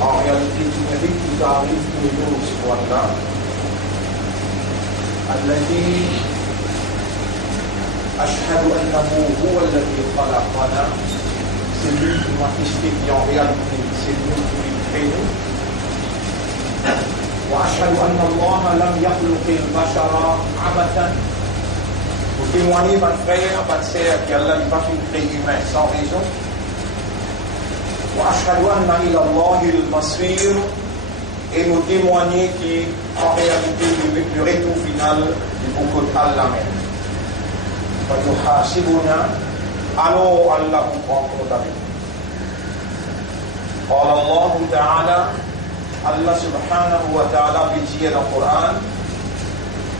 En réalité, tout qui arrive tous les jours ce point-là. الذي أشهد أنه هو الذي خلقنا. C'est lui qui m'a testé, qui en réalité, c'est lui qui crée nous. وأشهد أن الله لم يخلق البشر عبثا. Vous témoignez, votre frère, votre sœur, qu'Allah n'a pas fait créer l'humain sans raison. وأشهد أن إلى الله المصير. Et nous témoigner qu'en réalité, le retour final est beaucoup d'Allah même. Alors Allah vous prend compte avec nous. قال الله تعالى Allah subhanahu wa ta'ala dit dans le Coran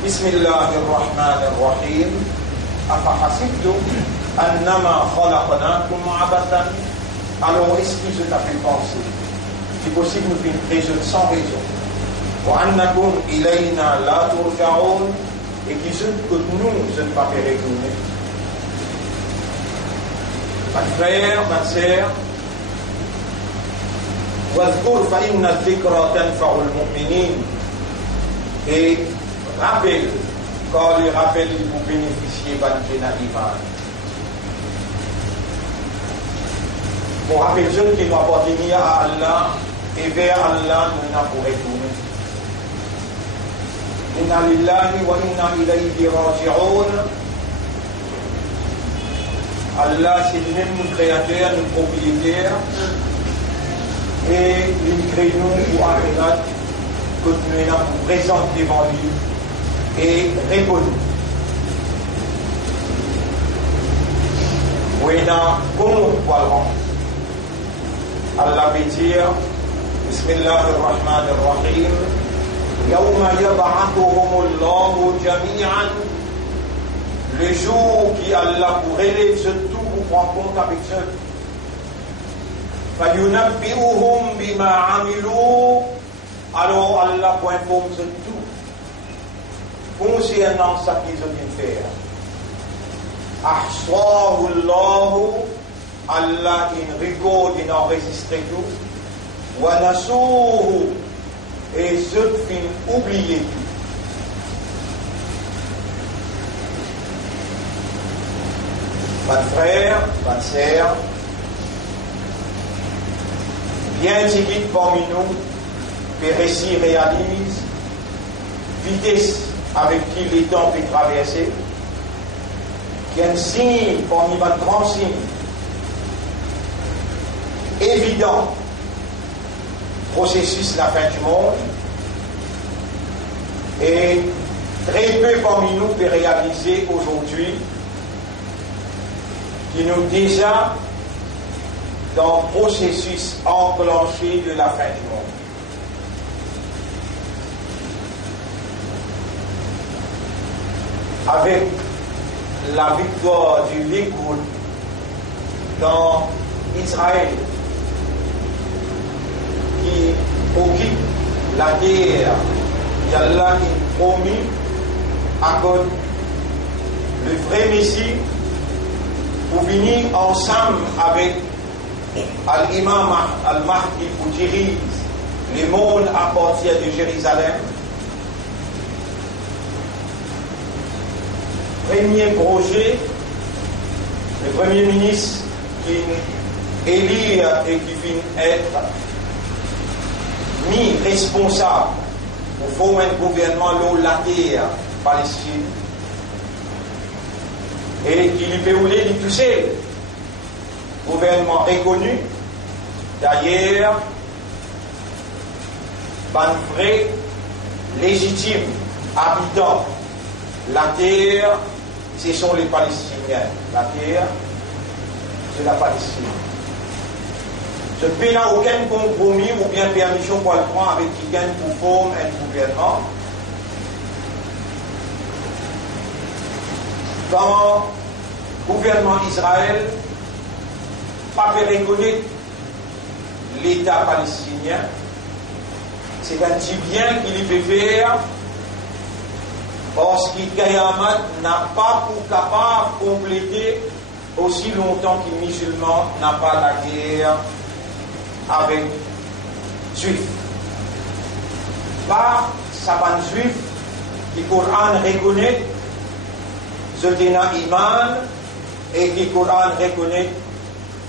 Bismillahir Rahmanir Rahim Afahasibtum annama khalaqnakum abathan. Alors est-ce que je t'ai fait penser c'est possible nous faire une raison sans raison wa annakum ilayna la turja'un et que nous ne pas faire retourner. Ma frère, ma sœur واذكر فإن الذكرى تنفع المؤمنين. Et rappelle, quand les rappels vous bénéficiez de l'iman. Pour rappeler ceux qui nous appartiennent à Allah et vers Allah nous n'avons pas retourné. Inna lillahi wa inna ilayhi raji'un. Allah c'est le même créateur, le propriétaire. Et il crée nous pour Akhirat que nous nous présente devant lui et répondre. Oui, comment parlons Allah veut dire Bismillahirrahmanirrahim Yawma yab'athuhumullahu jami'an. Le jour qui Allah pour élève ce tout vous prend compte avec ce فَيُنَبِّئُهُمْ بِمَا عَمِلُوا. Alors Allah pour informer ce tout concernant ce qu'ils ont dû faire. أَحْصَاهُ اللَّهُ. Allah il regarde, il enregistre tout. وَنَسُوهُ. Et ceux qui ont oublié tout. Votre frère, votre sœur, bien timide parmi nous, les récits réalisent, vitesse avec qui les temps peut traverser, qu'il y a un signe parmi les grands signes, évident, processus de la fin du monde, et très peu parmi nous peut réaliser aujourd'hui, qui nous déjà dans le processus enclenché de la fin du monde. Avec la victoire du Likoud dans Israël, qui occupe la terre d'Allah qui promis à cause le vrai Messie pour venir ensemble avec Al-Imam Al-Mahdi pour diriger le monde à partir de Jérusalem. Premier projet, le premier ministre qui élit et qui finit être mis responsable pour former un gouvernement de la terre Palestine et qui lui permet de toucher gouvernement reconnu, d'ailleurs, ban vrai, légitime, habitant, la terre, ce sont les Palestiniens. La terre, c'est la Palestine. Ce pays n'a aucun compromis ou bien permission pour le prendre avec quelqu'un pour former un gouvernement. Dans le gouvernement d'Israël, pas fait reconnaître l'État palestinien, c'est un petit bien qu'il peut faire parce que Kayamat n'a pas pour capable de compléter aussi longtemps que les musulmans n'ont pas la guerre avec juif. Par saban juif, qui Coran reconnaît, je t'ena iman, et qui Coran reconnaît,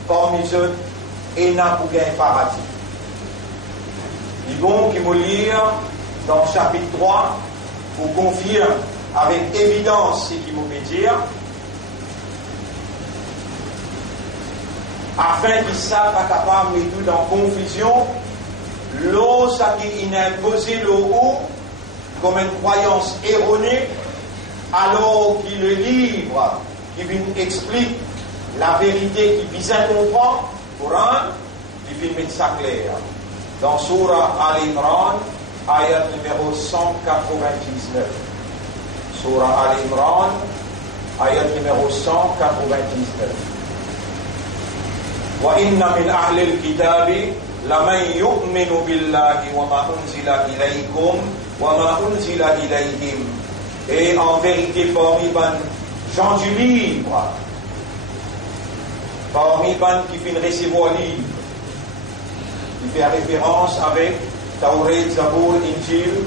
parmi eux, et n'a pour gagner paradis. Il est bon qu'il me lire dans le chapitre 3, pour confirmer avec évidence ce qu'il me dire, afin qu'ils savent pas capable de mettre dans confusion l'eau, ça qui a imposé le haut comme une croyance erronée, alors qu'il le livre qui explique la vérité qui vise à comprendre, Coran, qui vient mettre ça clair. Dans Surah Al-Imran, ayat numéro 199. Surah Al-Imran, ayat numéro 199. وَإِنَّ مِنْ أَهْلِ الْكِتَابِ لَمَنْ يُؤْمِنُ بِاللَّهِ وَمَا أُنْزِلَ إِلَيْكُمْ وَمَا أُنْزِلَ إِلَيْهِمْ. Et en vérité, parmi les gens du livre, parmi les gens qui viennent recevoir le livre, qui fait référence avec Tauret, Zabour, Injil,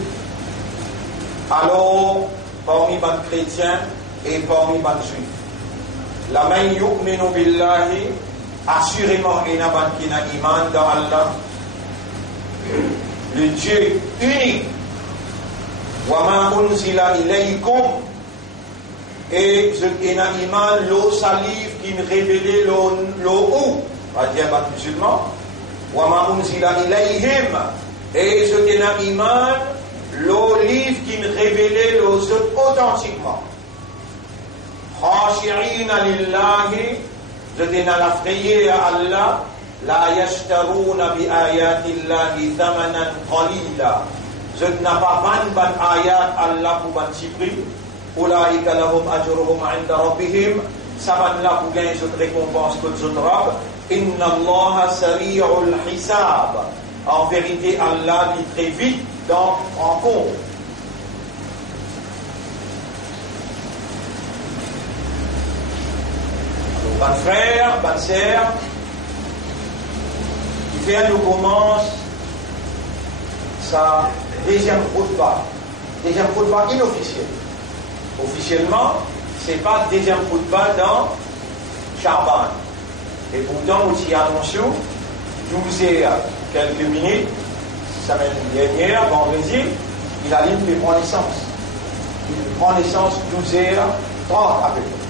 alors parmi les chrétiens et parmi les juifs. لَمَنْ يُؤْمِنُ بِاللَّهِ, assurément, il y a qui n'a iman dans Allah, le Dieu unique. وَمَا أُنْزِلَ إِلَيْكُمْ, et il y a iman l'eau salive qui nous révélait l'eau où, on va dire les musulmans. وَمَا أُنْزِلَ إِلَيْهِمْ, et il y a iman l'eau livre qui nous révélait l'eau authentiquement. خَاشِعِينَ لِلَّهِ, je t'ai la frayé à Allah, la yashtaruna bi ayatillahi thamanan qalila. Je n'ai pas ban ayat Allah pour ban prix. Ulaika lahum ajruhum 'inda rabbihim. Saban la pour gagner cette récompense que je rabb. Inna Allah sari'ul hisab. En vérité, Allah dit très vite dans en compte. Bonne frère, bonne sœur, qui fait nous commence sa deuxième khutbah inofficielle. Officiellement, ce n'est pas deuxième khutbah dans Shaban. Et pourtant, aussi attention, 12h quelques minutes, semaine dernière, vendredi, il a dit qu'il prend naissance. Il prend naissance 12h30 à peu près.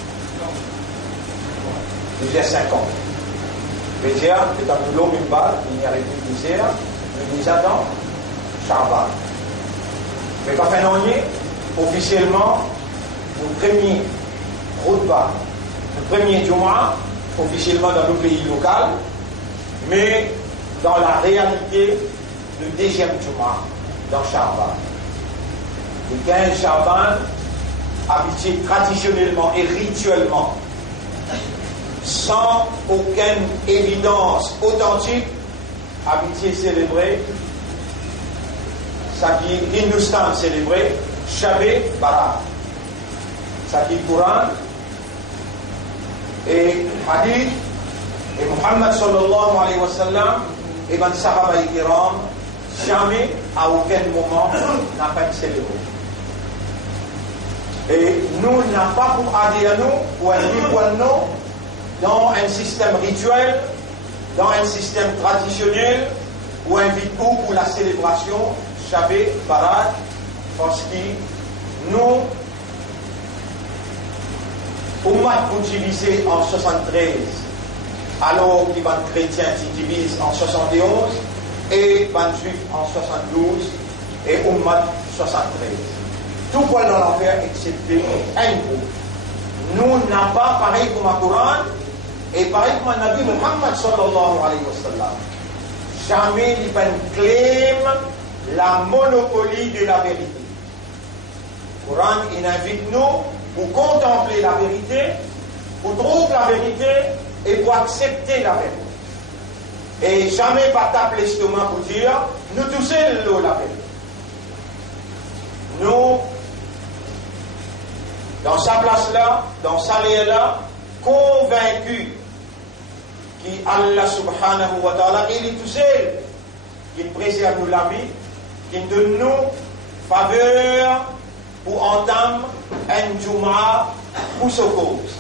12h50. Mais dire que dans le long minbar, il n'y avait plus 12h, nous nous attendons, Shaban. Mais pas fin d'année, officiellement, le premier khutbah, le premier Jumu'ah, officiellement dans le pays local, mais dans la réalité, le deuxième Jumu'ah, dans Shaban. Le 15 Shaban, habitué traditionnellement et rituellement, sans aucune évidence authentique, habitué célébré, ça qui Hindustan célébré, Shabbat Barat. Ça qui Coran et Hadith et Muhammad sallallahu alayhi wa sallam et ben Sahaba et Kiram, jamais à aucun moment n'a pas célébré. Et nous n'avons pas pour aider à nous ou à nous dans un système rituel, dans un système traditionnel ou un vidéo pour la célébration Shabbat Barat, parce que nous Ummat pour diviser en 73, alors que les chrétiens se divisent en 71, et les juifs en 72, et Ummat 73. Tout point dans l'enfer, excepté un groupe. Nous n'avons pas pareil comme le Coran, et pareil comme le Nabi Muhammad sallallahu alayhi wa sallam. Jamais il claim la monopolie de la vérité. Le Coran, il invite nous pour contempler la vérité, pour trouver la vérité et pour accepter la vérité. Et jamais pas taper l'estomac pour dire, nous tous l'eau la vérité. Nous, dans sa place là, dans sa lieu là, convaincus qu'Allah subhanahu wa ta'ala, il est tout seul, qui plaisir nous la vie, qui donne nous faveur pour entame un Juma pour ce cause.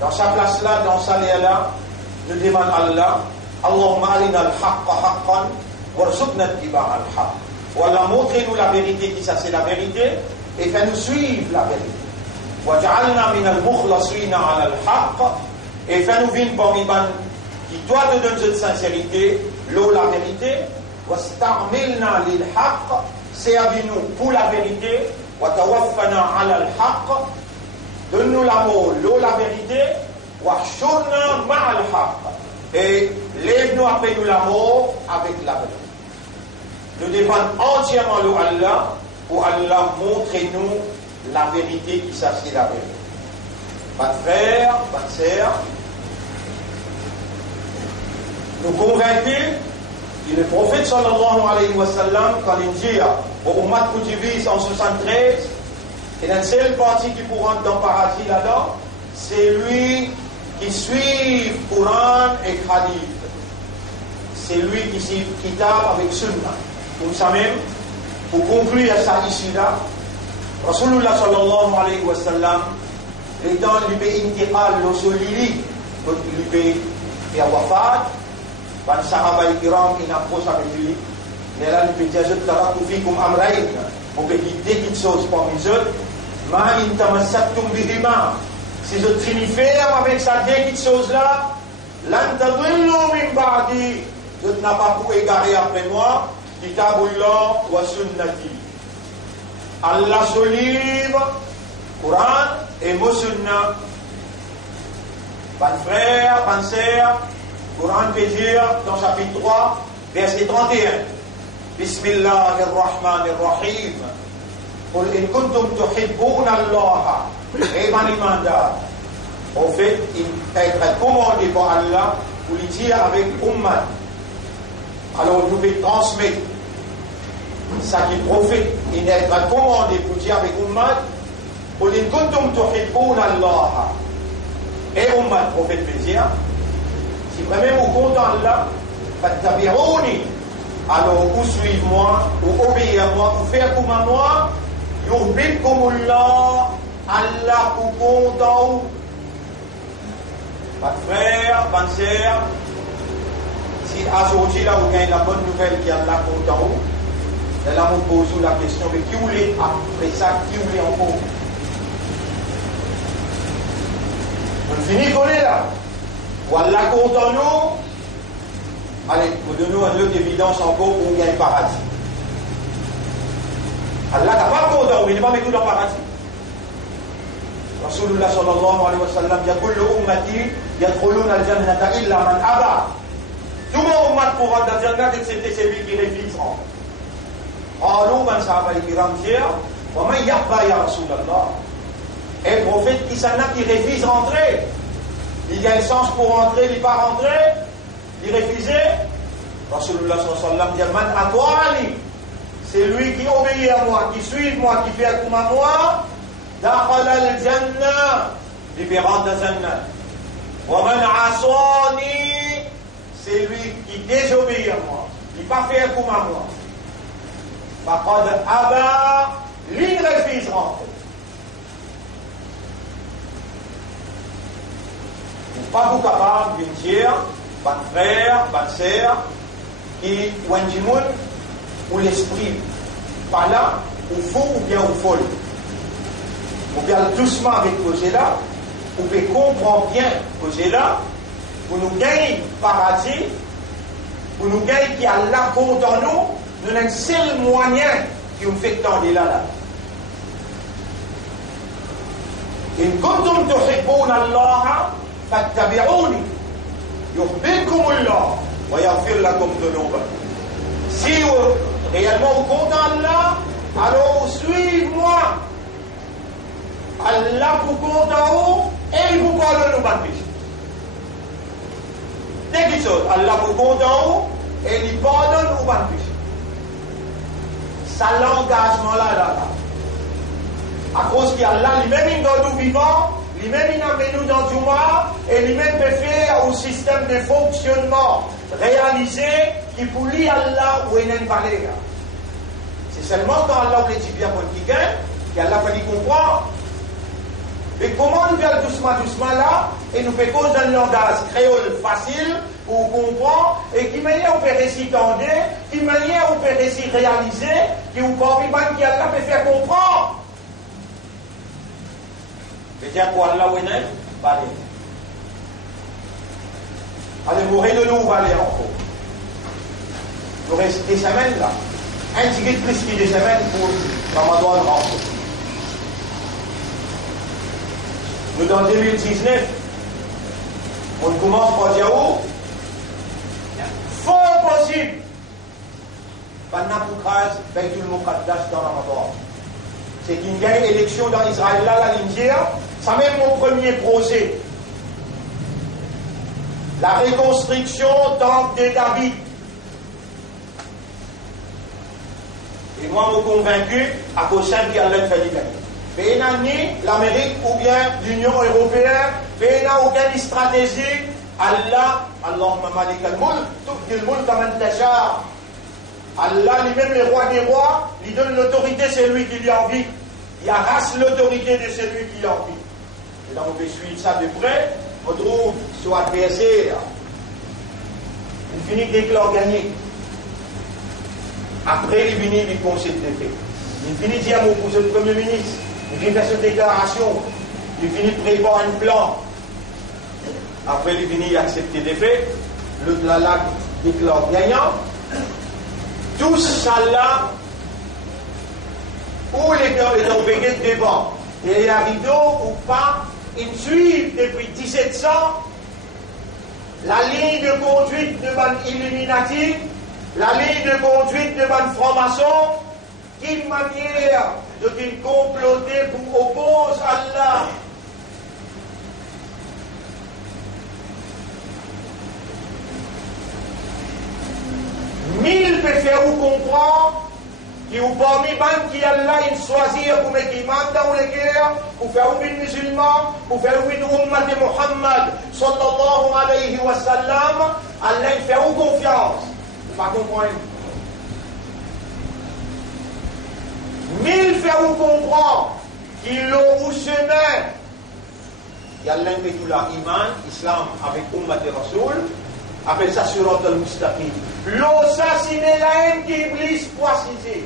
Dans sa place là, dans sa lieu là, nous demandons à Allah, Allahumma alina al-haqqa haqqan, warzuqna ittiba'a al-haqq. Wallah, montrez-nous la vérité, qui ça c'est la vérité, et fais-nous suivre la vérité. Waj'alna min al-mukhlasina ala al-haqq, et fais-nous vivre parmi qui toi te donne cette sincérité, l'eau la vérité, wastamilna lil haqq, c'est à nous pour la vérité, wa tawaffana ala al haqq, donne-nous l'amour, l'eau la vérité, wa shurna ma al haqq, et lève-nous après nous l'amour avec la vérité. Nous dépendons entièrement de Allah, pour Allah montre-nous la vérité qui s'assied la vérité. Pas de frère, pas de sœur, nous convaincus que le prophète sallallahu alayhi wa sallam, quand il dit au Ummat Koutivise en 73, et la seule partie qui pourra rentrer dans le paradis là-dedans, c'est lui qui suit Coran et Hadith. C'est lui qui suit Kitab avec Sunnah. Comme ça même, pour conclure ça ici-là, Rasulullah sallallahu alayhi wa sallam, étant lui intiqal le solili, lui et wafat, ban sahaba kiram qui n'approche avec lui, mais là, il peut dire, je taraktu fikum amrayn, on peut dire des petites choses parmi eux, ma in tamassaktum bihima, si je trinifie avec ça, des petites choses-là, lan tadillu min ba'di, je n'ai pas pour égarer après moi, kitabullah wa sunnati. Allah se livre, Coran et Mosunna. Ban frère, ban sœur, Coran peut dire dans chapitre 3, verset 31. Bismillahirrahmanirrahim. Qul in kuntum tuhibbuna Allah. Et manimanda. Au fait, il être commandé par Allah pour lui dire avec Ummah. Alors nous pouvons transmettre ça qui prophète, il est commandé pour dire avec Ummah. Qul in kuntum tuhibbuna Allah. Et Ummah, prophète peut dire, si vraiment vous comptez Allah, fattabi'ouni, alors ou suivez-moi, ou obéissez-moi, ou faites comme moi, yuhbibkumullah, Allah vous compte. Votre frère, votre sœur, si aujourd'hui là vous gagnez la bonne nouvelle qui est Allah content, et là vous posez la question, mais qui voulait après ça, qui voulait encore? On finit qu'on est là. Voilà content nous. Allez, vous donnez une autre évidence encore pour gagner le paradis. Allah n'a pas content, mais il n'est pas mis tout dans le paradis. Rasulullah sallallahu alayhi wa sallam dit kullu ummati yadkhuluna al-jannata illa man aba. Tout mon ummat pour rentrer dans le jannat excepté celui qui refuse. قالوا من صحابة الكرام dire ومن يأبى يا رسول الله. Et le prophète qui s'en a qui refuse rentrer. Il y a un sens pour rentrer, il n'est pas rentré, il refusait. Rasulullah sallallahu alayhi wa sallam dit man atwali. C'est lui qui obéit à moi, qui suit moi, qui fait comme à moi. Dakhala al-jannah, il peut rentrer dans le jannat. Wa man asani, c'est lui qui désobéit à moi, qui pas fait comme à moi. Faqad aba, lui refuse rentrer. Pas vous capable de dire, votre frère, votre sœur, qui ou un djimoun, ou l'esprit, pas là, ou faux ou bien ou folle. Vous pouvez aller doucement avec ce là, vous pouvez comprendre bien ce là, pour nous gagner paradis, pour nous gagner qui a Allah contre nous, nous avons un seul moyen qui nous fait tendre là. In kuntum tuhibbuna Allah, fattabi'ouni, yuhbibkumullah, wa yaghfir lakum dhunubakum. Si réellement vous comptez Allah, alors suivez-moi. Allah vous compte en haut et il vous pardonne nos péchés. Dès qu'il chose, Allah vous compte en haut et il pardonne nos péchés. Ça l'engagement là. À cause qu'Allah lui-même dans nous vivants, lui-même il amène nous dans Juma et lui-même peut faire un système de fonctionnement réalisé qui pour lui Allah ou une valeur. C'est seulement quand Allah le dit bien pour quelqu'un, qu'Allah va lui comprendre. Et comment nous faire doucement là, et nous fait cause d'un langage créole facile, pour comprendre, et qui manière on peut réciter, qui manière on peut réaliser, qui vous parle qui Allah peut faire comprendre. Mais dire quoi Allah ou une valeur. Allez, vous de nous, vous allez encore. Vous restez des semaines là. Un petit peu plus que des semaines pour Ramadan rentre. Nous, dans 2019, on commence par dire où fort possible. Pendant pour grâce, Baytul Muqaddas dans Ramadan. C'est qu'il y a une élection dans Israël là, la ligne, ça même mon premier projet. La reconstruction temple de David. Et moi, je suis convaincu, à cause de qui Allah fait l'hiver. Mais l'Amérique ou bien l'Union européenne, mais il n'y a aucune stratégie. Allah, Allahumma malik al-mulk, tu'ti al-mulk man tasha. Allah, lui-même, le roi des rois, lui donne l'autorité, c'est lui qui lui a envie. Il arrache l'autorité de celui qui a envie. Et là, on peut suivre ça de près. On trouve sur APSC, il finit déclare gagné. Après, il finit du conseil de fait. Il finit de dire à mon conseil de Premier ministre, il finit de faire cette déclaration, il finit de prévoir un plan. Après, il finit d'accepter des faits, le lac déclare gagnant. Tout ça là, où les gens sont obligés devant, et les rideaux ou pas, ils suivent depuis 1700 la ligne de conduite de ban Illuminati, la ligne de conduite de ban franc-maçon, qui manière de comploter pour opposer Allah. Mille peut faire vous comprendre qui ou parmi ban qui Allah il choisir pour mettre imam dans les guerres, pour faire une musulman, pour faire une ummat de Muhammad sallallahu alayhi wa sallam, Allah il fait vous confiance. Vous pas comprendre. Mille fait vous comprendre qu'il a au chemin. Allah il met tout là, iman, islam avec ummat de Rasoul. Appelle ça surat al-Mustaqim. L'assassiné la haine qu'Iblis précisé.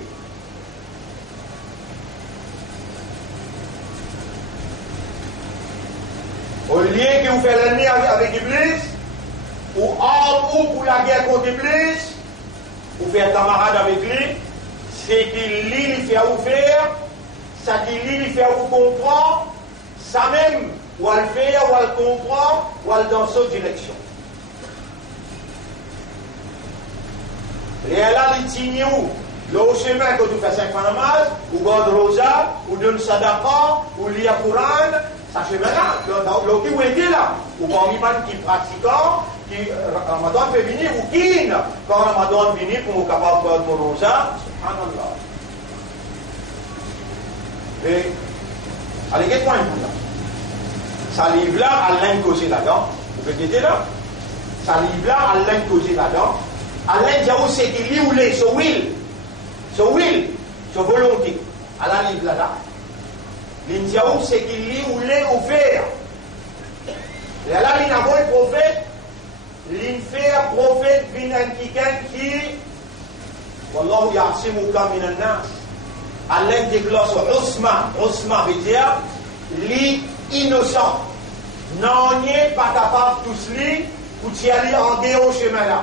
Au lieu que vous faites l'ennemi avec Iblis, ou arme ou pour la guerre contre Iblis, vous faites camarade avec lui, c'est qu'il lui fait vous faire, ça qu'il lui fait vous comprendre, ça même, ou à le faire, ou à le comprendre, ou à le dans cette direction. Et là, il tient où? Le chemin que tu fais 5 namaz, ou garde rosa, ou donne sadaqa, ou lit le Coran, ça chemin-là, le qui est là, ou parmi les qui pratiquent, qui Ramadan fait venir, ou qui, quand Ramadan vient pour nous capables de faire le rosa, subhanallah. Et, allez, qu'est-ce point là? Ça livre là, Allah causé là-dedans, vous pouvez dire là? Ça livre là, Allah causé là-dedans. Allah dit c'est qu'il lit ou les, so will, so volonté. Allah livre là. L'indiaou c'est qu'il lit ou les ou faire. Et Allah il a un prophète, il fait un prophète binan qui, wallahu ya'simuka minan nas. Allah déclare Usma veut dire, l'innocent. Non, n'est pas capable de tous lire, ou t'y aller en dehors au chemin là.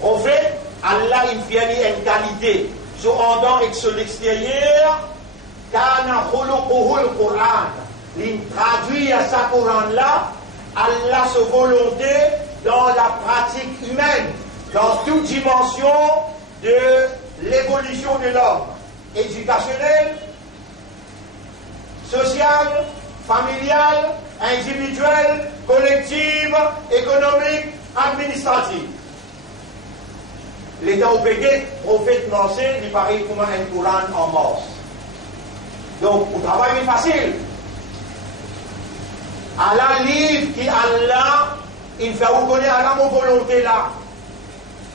Prophète, Allah il fait une qualité. Sur en dedans et sur l'extérieur, kana khuluquhu al-Qur'an. Il traduit à sa Coran là, Allah sa volonté dans la pratique humaine, dans toute dimension de l'évolution de l'homme, éducationnelle, sociale, familiale, individuelle, collective, économique, administrative. L'État au Pégué, prophète lancé, il paraît comme un Coran en morse. Donc, le travail est facile. Allah livre qui Allah, il fait reconnaître Allah mon volonté là.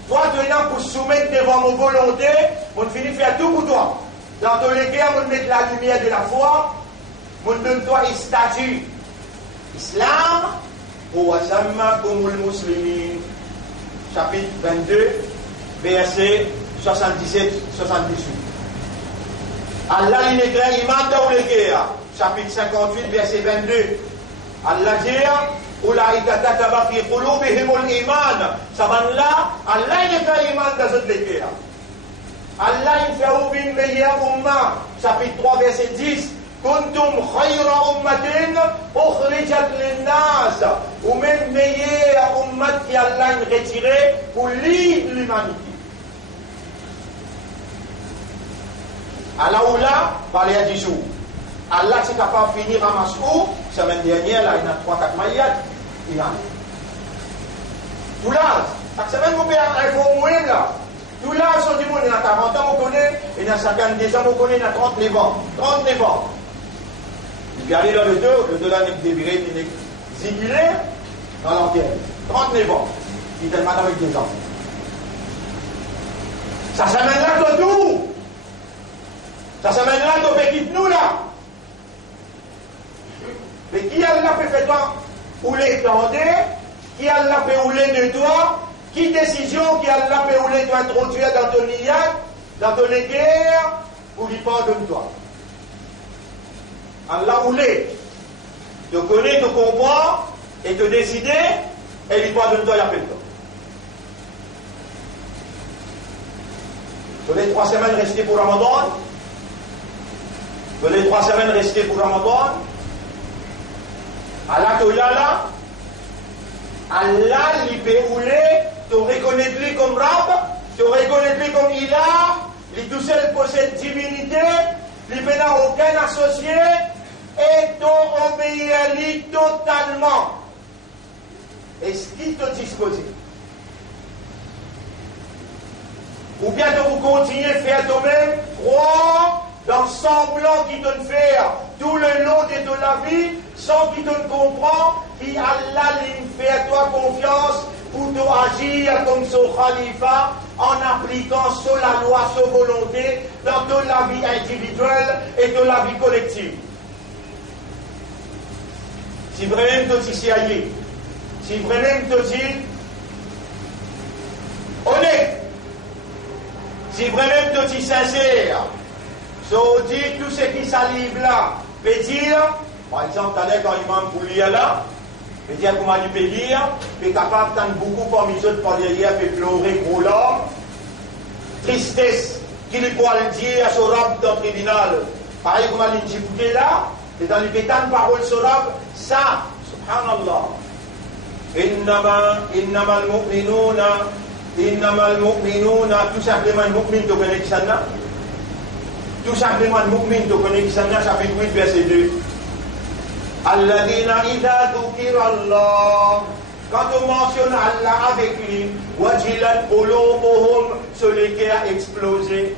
Toi, tu es là pour soumettre devant mon volonté, on finit faire tout pour toi. Dans tous les cas, on met la lumière de la foi, on donne toi un statut. Islam, ou Asamma Kumul Muslimin, chapitre 22, verset 77-78. Allah il écrit Iman Daoulekéa, chapitre 58, verset 22. Allah dit Oulaïka kataba fi qulubihimul iman. Sabanla, Allah il écrit Iman Daoulekéa. Allah il fait ouvrir meilleure umma, chapitre 3, verset 10. Kuntum khayra ummatin ukhrijat linnas. Ou même meilleure ummat qui Allah il retiré pour l'île de l'humanité. Allah ou là, par les 10 jours. Allah c'est capable de finir à Masou, semaine dernière, là, il y a 3-4 maillots, il y a. Tout là, chaque semaine, vous pouvez informer là. Tout là, sur du monde, il y a 40 ans, on connaît, il y a 52 ans, on connaît, il y a 39 ans. 39 ans. Il y a dans le dos là, il est déviré, il est zigulé dans l'antenne. 39 ans. Il est madame avec des enfants. Ça semaine là, tout. Ça s'amène là, donc quitte-nous là. Mais qui a la fait toi ou les tendez, qui a la fait ou les de toi, qui décision qui a la fait ou les toi introduire dans ton niat, dans ton guerre, ou lui pardonne toi. Allah ou les te connaît, te comprend, et te décider, et lui pardonne toi, il appelle toi. Sur les 3 semaines restées pour Ramadan, les 3 semaines restées pour Ramadan, Allah te là, Allah il peut rouler, te reconnaître lui comme Rab, te reconnaître lui comme Ilah, il tout seul possède divinité, il n'a aucun associé, et t'en obéir lui totalement. Est-ce qu'il te dispose? Ou bien de vous continuer à faire toi-même, croire dans semblant qu'il te fait tout le long de la vie, sans qu'il te comprend, qui Allah lui fait à toi confiance pour agir comme son khalifa en appliquant sur la loi, sa volonté dans toute la vie individuelle et dans la vie collective. Si vraiment tu t'y ailles, si vraiment tu t'y honnête, si vraiment tu t'y sincère, so dit tout ce qui s'allive là, peut dire, par exemple, quand il pour lire là, peut dire comment il peut lire, peut capable d'entendre beaucoup parmi les autres par derrière, peut pleurer gros larmes, tristesse, qu'il peut le dire à son rab dans le tribunal. Pareil comme il dit écoutez là, et dans les pétanes paroles sur rab, ça, subhanallah. Innama al-mu'minuna, tout simplement le mu'min te connaît ça là. Tout simplement, le mu'min te connaît ça là, chapitre 8, verset 2. Alladina idha dhukira Allah. Quand on mentionne Allah avec lui, wajilat qulubuhum, sur les cœurs explosés.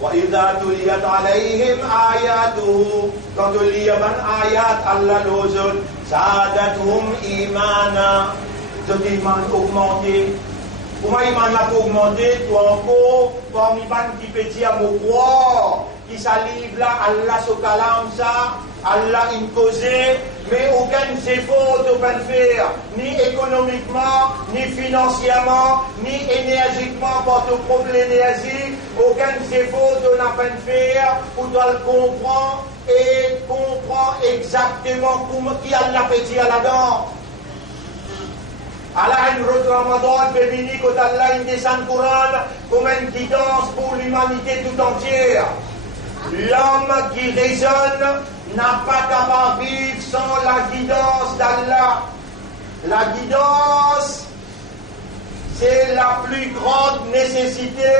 Wa idha tuliyat alayhim ayatuhu. Quand on lit ayat Allah l'ozone, zadatuhum imana. Donc iman augmenté. Comment iman l'a augmenté, toi encore, parmi les qui petit à mon croire, qui s'allive là, Allah se calame ça, Allah in causé, mais aucun effort de faire, ni économiquement, ni financièrement, ni énergiquement, pour te problème l'énergie, aucun effort de n'a pas faire, pour doit le comprendre, et comprendre exactement qui Allah petit à là-dedans. Allah une Ramadan béni quand Allah une descend Coran comme une guidance pour l'humanité tout entière. L'homme qui raisonne n'a pas capable de vivre sans la guidance d'Allah. La guidance, c'est la plus grande nécessité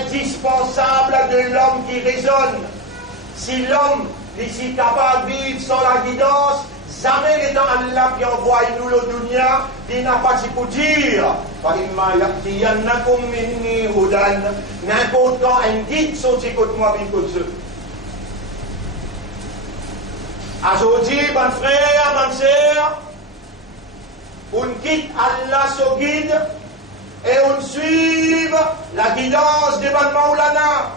indispensable de l'homme qui raisonne. Si l'homme est capable de vivre sans la guidance, jamais les temps Allah qui envoie nous le dunya, il n'a pas de pour dire. N'importe quand un guide sorti contre moi, bien contre eux. Aujourd'hui, mon frère, ma sœur, on quitte Allah ce guide, et on suit la guidance des ban Maulana,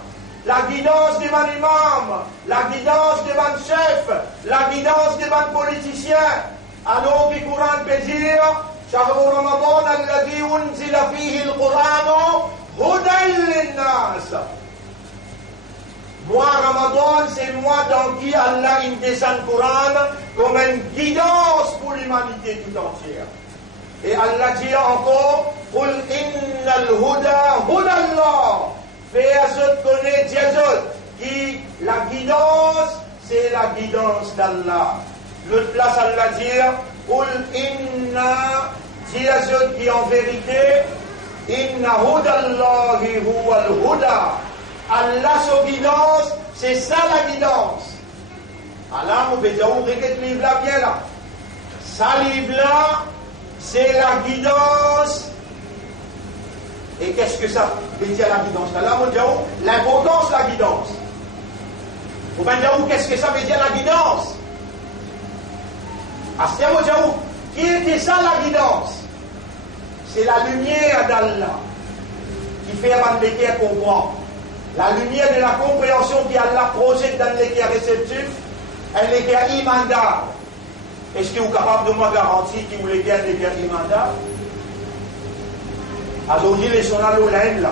la guidance des ban imams, la guidance des ban chefs, la guidance des ban politiciens. Alors que le Coran peut dire شهر رمضان الذي أنزل فيه القرآن هدى للناس. Moi, Ramadan, c'est le mois dans qui Allah descend le Coran comme une guidance pour l'humanité tout entière. Et Allah dit encore, قُلْ إِنَّ الْهُدَى هُدَى اللَّهِ. Fais à ceux qui connaissent Dieu, qui la guidance, c'est la guidance d'Allah. L'autre place, Allah dit, قُلْ إِنَّ, dis à ceux qui en vérité, إِنَّ هُدَى اللَّهِ هُوَ الْهُدَى. Allah, sa guidance, c'est ça la guidance. Allah, on peut dire, on regarde ce livre-là bien là. Ça livre-là, c'est la guidance. Et qu'est-ce que ça veut dire la guidance? Là, on dit, l'importance de la guidance. On va dire, qu'est-ce que ça veut dire la guidance? À ce moment, on dit, qui était ça la guidance? C'est la lumière d'Allah qui fait avant l'équerre comprendre. La lumière de la compréhension qui Allah projette dans l'équerre réceptif, elle l'équerre imandable. Est-ce que vous êtes capable de me garantir que vous l'équerre imandable? Aujourd'hui, les gens là, là,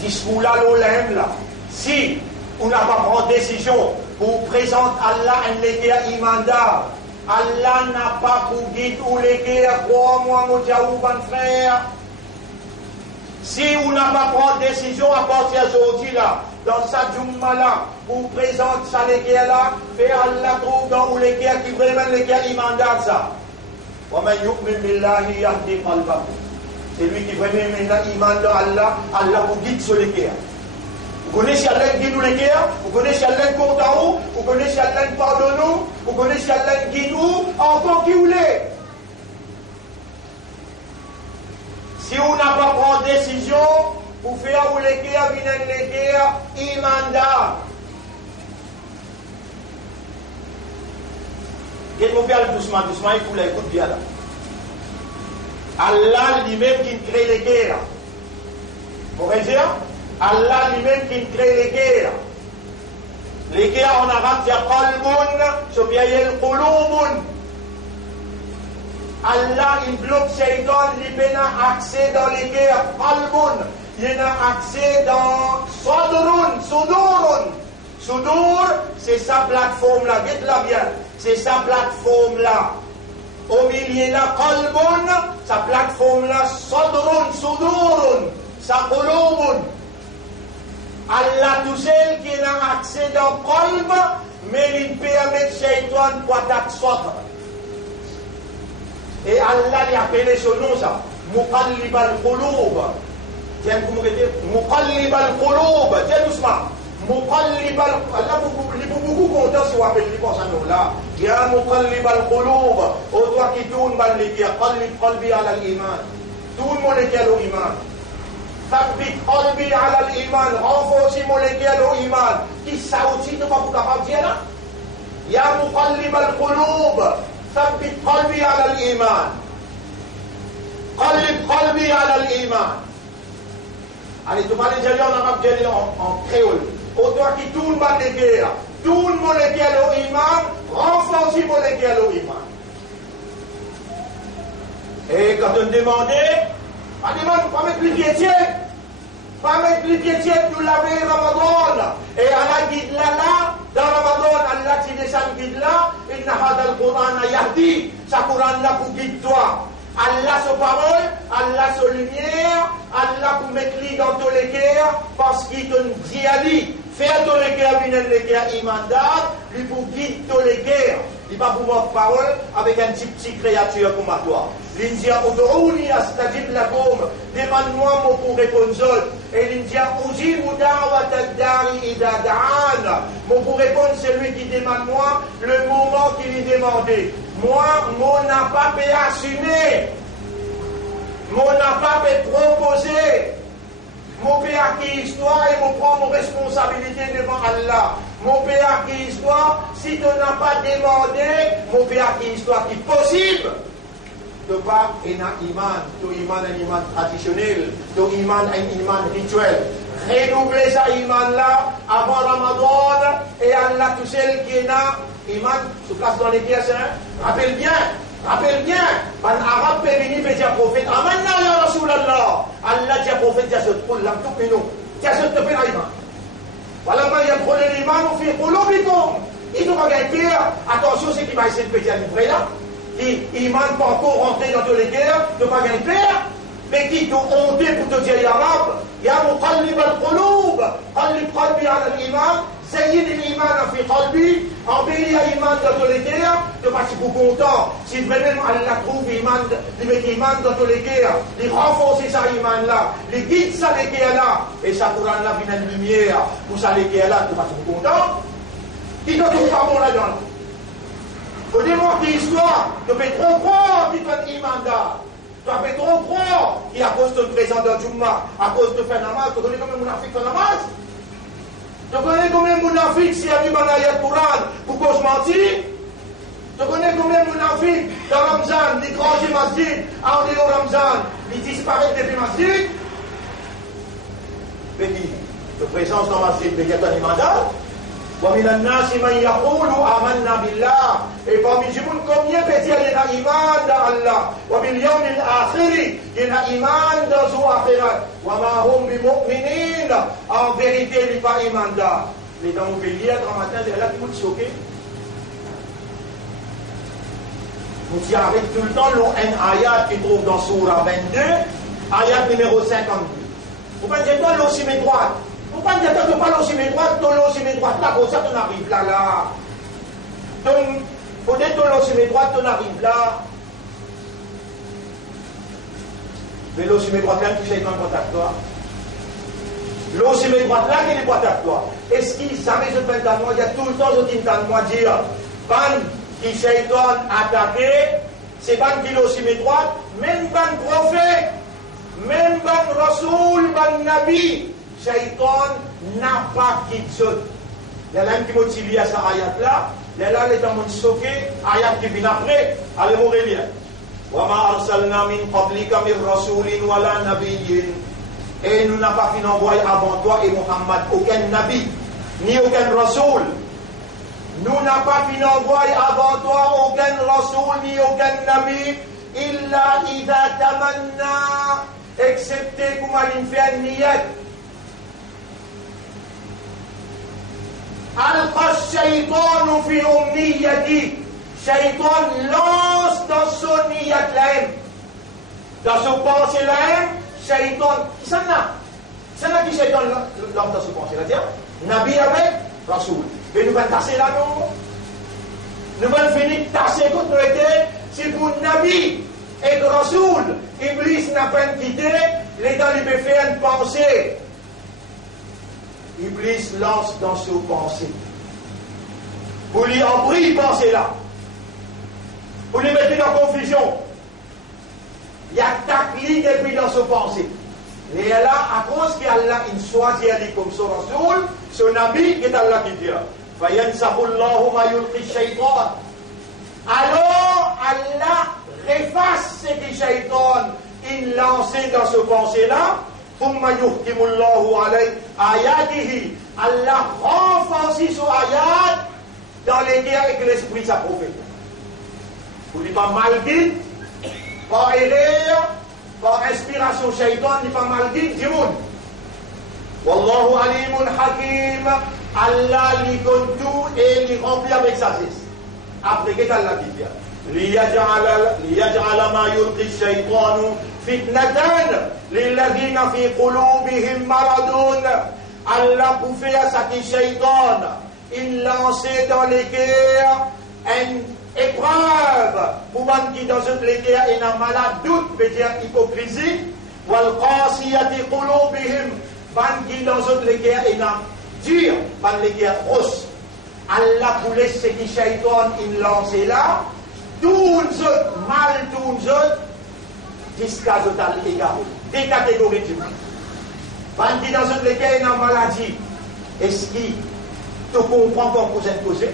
discours là, là. Si on n'a pas pris décision pour présenter Allah un l'équerre imandable, Allah n'a pas pour guide ou l'équerre, crois-moi, mon diaou, mon frère. Si on n'a pas pris décision à partir d'aujourd'hui là, dans sa Jumma là, pour présenter ça l'équerre là, fait Allah trouve dans ou l'équerre qui vraiment l'équerre imandable ça. C'est lui qui vraiment iman dans Allah, Allah vous guide sur l'équerre. Vous connaissez Allah qui guide nous l'équerre, vous connaissez Allah qui compte en haut, vous connaissez Allah qui pardonne nous, vous connaissez Allah qui guide nous, encore qui vous l'est. Si on n'a pas pris décision pour faire ou l'équerre, venir l'équerre, imanda. Qu'est-ce qu'on fait doucement, doucement, il faut l'écouter bien là. Allah lui-même qui crée l'équerre. Vous pouvez dire? Allah lui-même qui crée l'équerre. L'équerre en arabe c'est qalbun, c'est bien le qulubun. Allah, il bloque Shaitan, il a accès dans l'équerre, qalbun. Il a accès dans Sodurun, Sudurun. Sudur, c'est sa plateforme là, dites-la bien. C'est sa plateforme là. Au milieu là, qalbun, sa plateforme là, Sodurun, Sudurun, sa qulubun. Allah tout seul qui a accès dans qalb, mais il permet Shaitan pour attaquer Sodr. Et Allah lui a appelé ce nom ça, Muqallib al-Qulub. Tiens, vous me dites, Muqallib al-Qulub, tiens doucement. Muqallib al-Qulub, Allah vous beaucoup content si vous appelez ce nom-là. Ya Muqallib al-Qulub, au toi qui tourne mal les pieds, Qallib qalbi ala l'iman. Tourne mon équerre au iman. Thabbit qalbi ala l'iman, renforce mon équerre au iman. Qui ça aussi, nous pas vous capable de dire là? Ya Muqallib al-Qulub. ثبت قلبي على الإيمان قلب قلبي على الإيمان. Allez, tu vas les dire en arabe, en créole. Autant qui tourne mal les guerres, tourne mon équerre au iman, renforce mon équerre au iman. Et quand on demandait, pas mettre les pieds tièdes, pas mettre les pieds tièdes, nous laver Ramadan. Et Allah guide là, dans Ramadan, Allah qui descend guide là, inna hadal Qur'an yahdi, sa Qur'an là pour guide toi. Allah sa parole, Allah sa lumière, Allah pour mettre lui dans tous les cœurs, parce qu'il te dit à lui, faire tous les cœurs, venir les cœurs immandables, lui pour guider tous les cœurs. Il va pouvoir parole avec un petit créature comme à toi. L'Indien, Odouni, Astajib Lakum, demande-moi mon pour répondre. Et l'Indien, Uji Moudawa Tadari Idadaan. Mon pour répondre, c'est lui qui demande moi le moment qu'il lui demandait. Moi, mon n'a pas pu assumer. Mon n'a pas pu proposer. Mon père qui histoire et mon prend mon responsabilité devant Allah. Mon père qui histoire, si tu n'as pas demandé, mon père qui histoire qui est possible. de pas un iman traditionnel, de un iman rituel. Renouveler ça iman là avant Ramadan et Allah tout seul qui est là, iman se place dans les pièces. Rappelle bien, un arabe peut venir et dire prophète, Amanna ya Rasulallah. Allah dit prophète, dit ce pour l'âme tout nous. Dit ce te fait l'iman. Voilà, il y a trop l'iman, on fait pour l'obligon. Il doit gagner, attention, c'est qui va essayer de péter à livrer là. Il ne pas encore rentrer dans tous les guerres, de pas gagner père, mais qui t'ont honté pour te dire l'arabe, il y a mon qalib al-qulub, qalib qalbi al-iman, zayin al-iman fi qalbi, embellir l'iman dans tous les guerres, de pas si vous content, si vraiment Allah trouve l'iman, il met l'iman dans tous les guerres, il renforce ça iman là, il guide ça les guerres là, et ça Coran là vient une lumière, pour ça les guerres là, de pas si vous content, qui ne trouve pas bon là-dedans. Au démontrer l'histoire, tu peux trop croire qu'il fait iman là. Tu peux trop croire qu'il à cause de présent dans Jumma, à cause de faire namaz, tu connais combien de Mounafik fait namaz? Tu connais combien de Mounafik si a mis Banayat Quran pour qu'on se mentit? Tu connais combien de Mounafik dans Ramzan, les grands masjid, en dehors Ramzan, ils disparaissent depuis masjid? Mais qui? De présence dans masjid, mais il y a un iman. ومن الناس من يقول آمنا بالله et parmi les gens combien peut dire il y a iman dans Allah وباليوم الآخر il y a iman dans son akhirat وما هم بمؤمنين en vérité il n'y a pas iman dans les dans mon bélier grand matin c'est là qui vous choquez vous y arrivez tout le temps l'un ayat qui trouve dans Surah 22 ayat numéro 52 vous pensez pas l'eau sur mes droites. Pourquoi ne t'attends pas l'eau sur mes droites, ton l'eau sur mes droites, là, comme ça, tu arrives là. Donc, faut dire ton l'eau sur mes droites, tu arrives là. Mais l'eau sur mes droites, là, qui fait un contact toi. L'eau sur mes droites, là, qui est contact toi. Est-ce qu'il savait je fais dans moi, il y a tout le temps, je dis dans moi dire, ban qui shaitan attaqué, c'est ban qui l'eau sur mes droites, même ban prophète, même ban rasoul, ban nabi. Shaitan n'a pas quitté. Il y a l'un qui motive à cette ayat-là. Il y a l'un qui est en train de choquer. Ayat qui vient après. Allez, mon relien. وَمَا أَرْسَلْنَا مِنْ قَبْلِكَ مِنْ رَسُولٍ وَلَا نَبِيٍّ. Et nous n'avons pas fait d'envoyer avant toi et Muhammad aucun nabi, ni aucun rasoul. Nous n'avons pas fait d'envoyer avant toi aucun rasoul, ni aucun nabi. إِلَّا إِذَا تَمَنَّا. Excepté qu'on m'a fait un niyat. Alqa shaytan fi umniyati. Shaytan lance dans son niyat l'aim. Dans son pensée l'aim, shaytan. Qui s'en a? C'est là qui shaytan lance dans son pensée là. Nabi avec Rasoul. Mais nous allons tasser là, non? Nous allons finir tasser contre nous été. C'est pour Nabi et Rasoul. Iblis n'a pas quitté. Les gens lui peuvent faire une pensée. Iblis lance dans ses pensées. Vous lui en prie, pensez là. Vous lui mettez dans confusion. Il y a tacli depuis dans ses pensées. Et là, à cause qu'Allah il choisit comme son rasoul, son nabi, qui est Allah qui dit. Fayansahullahu ma yulqi shaytan. Alors, Allah efface ce que shaytan il lancé dans ses pensées là. ثم يحكم الله عليه آياته. Allah renforce son ayat dans les guerres avec l'esprit de sa prophète. Vous n'êtes pas mal guide, par erreur, par inspiration shaitan, n'est pas mal guide, du monde. Wallahu alimun hakim. Allah lui donne tout et lui remplit avec sagesse. Après, qu'est-ce qu'Allah dit? ليجعل ما يلقي الشيطان فتنة للذين في قلوبهم مرض. Allah pour faire ça qui shaitan il lançait dans les guerres une épreuve pour qui dans les guerres il a malade doute veut dire hypocrisie wal qasiyati qulubihim qui dans les guerres il a dur dans les guerres grosses. Allah pour laisser qui shaitan il lançait là tout autres mal tout autres jusqu'à total égaré des catégories de monde. Quand dans un lesquels il y a une maladie, est-ce qu'il te comprend qu'on peut poser?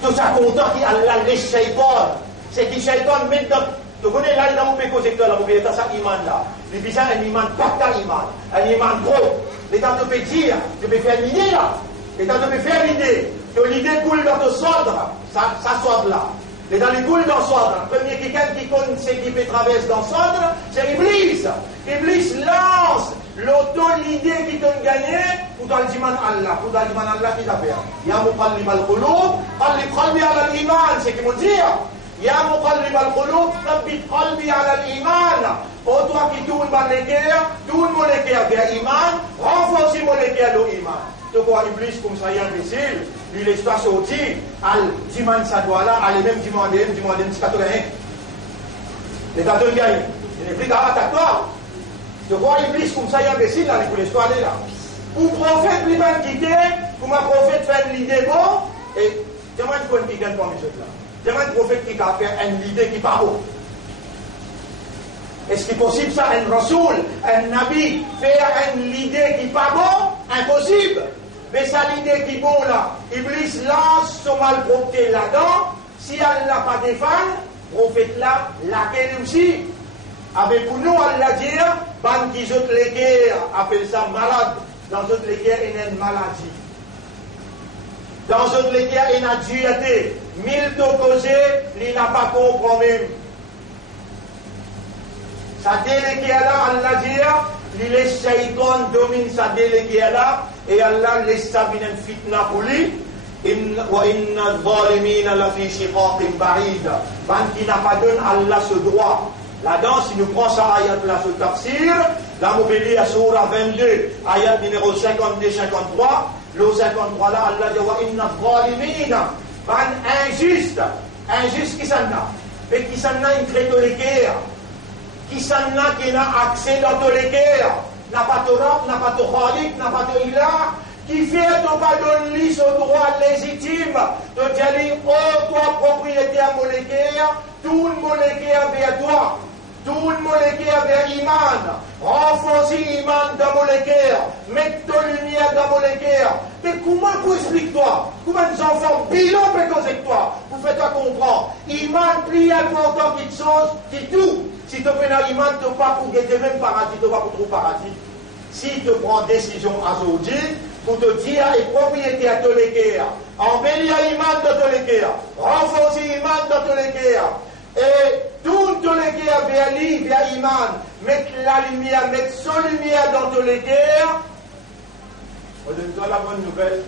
Tout ça content qu'Allah laisse shaitan c'est que Shaitan met dans. Tu connais là, dans mon pécosecteur, là, mon pays, ça iman là. Les bisans, un iman, pas ta iman. Un iman gros. L'état de peux dire, tu peux faire l'idée là. L'état de peux faire l'idée. Que l'idée coule dans ton sordre, ça sort là. L'état de coule dans le sordre. Premier quelqu'un qui connaît ce qui peut traverser dans le sordre, c'est Iblis. Iblis lance l'idée qui t'a gagné pour t'en dire Allah. Pour t'en dire Allah qui t'a fait. Ya muqallib al-qulub, qalbi ala al-iman. C'est ce qu'il veut dire. Ya muqallib al-qulub, thabbit qalbi ala al-iman. Oh, toi qui tourne dans les guerres, tourne mon cœur vers l'iman, renforce mon cœur de l'iman. Tu vois, Iblis, comme ça, il est imbécile, lui, laisse pas sortir, al diman ça doit là, allez même demander, c'est 80. Les gars de gagne, il n'est plus qu'à attaquer. Tu vois, Iblis, comme ça, il est imbécile, là, il faut laisser aller là. Pour prophète, lui, va quitter, pour ma prophète, faire l'idée bon, et demande quoi qui gagne parmi ceux là. Demande prophète qui va faire une idée qui part bon. Est-ce qu'il est possible ça, un rasoul, un nabi, faire une idée qui n'est pas bon? Impossible. Mais ça, l'idée qui est bon là, Iblis lance son malpropreté là-dedans. Si elle n'a pas défendu, prophète là, laquelle aussi. Avec pour nous, Allah dit, ban qui autres les guerres, appelle ça malade. Dans d'autres les guerres, il y a une maladie. Dans d'autres les guerres, il y a une dualité. Mille t'opposés, il n'a pas compris même. Sa délégué là, Allah dit, les shaitan domine sa délégué là, et Allah laisse ça une fitna pour lui. Wa inna zalimina la fi shiqaqin ba'id. Ban qui n'a pas donné Allah ce droit. Là-dedans, si nous prenons ça ayat là sur tafsir, là, nous venons à Surah 22, ayat numéro 52-53, le 53 là, Allah dit, wa inna zalimina, ban injuste qui s'en a, mais qui s'en a une traite de guerre. Qui s'en a qui n'a accès dans tous les guerres, n'a pas de Rab, n'a pas de Khalik, n'a pas de Ilah, qui fait ton pas donner ce droit légitime de dire, oh, toi, propriétaire mon guerre, tout le monde guerre vers toi, tout le monde guerre vers Iman, renforcer Iman dans mon guerre, mettre ton lumière dans mon guerre. Mais comment vous explique-toi? Comment les enfants bilan peut causer que toi? Vous faites-toi comprendre. Iman plus important qu'il chose, qui tout. Si tu fais un iman, tu ne pas pour guetter même paradis, tu ne pas pour trouver paradis. Si tu prends décision aujourd'hui, pour te dire, et propriété à tous les guerres, embellir l'iman de tous les guerres, renforcer l'iman de tous les guerres, et toutes les guerres vers lui, vers l'iman, mettre la lumière, mettre son lumière dans toutes les guerres, on donne-toi la bonne nouvelle,